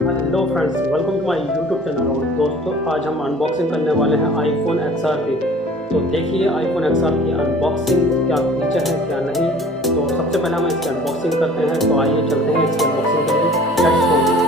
Hello friends, welcome to my YouTube channel. और दोस्तों, आज हम अनबॉक्सिंग करने वाले हैं आईफोन एक्सआर की। तो देखिए आईफोन एक्सआर की अनबॉक्सिंग, क्या फीचर है क्या नहीं। तो सबसे पहले हम इसकी अनबॉक्सिंग करते हैं। तो आइए चलते हैं इसकी अनबॉक्सिंग के लिए। Let's go.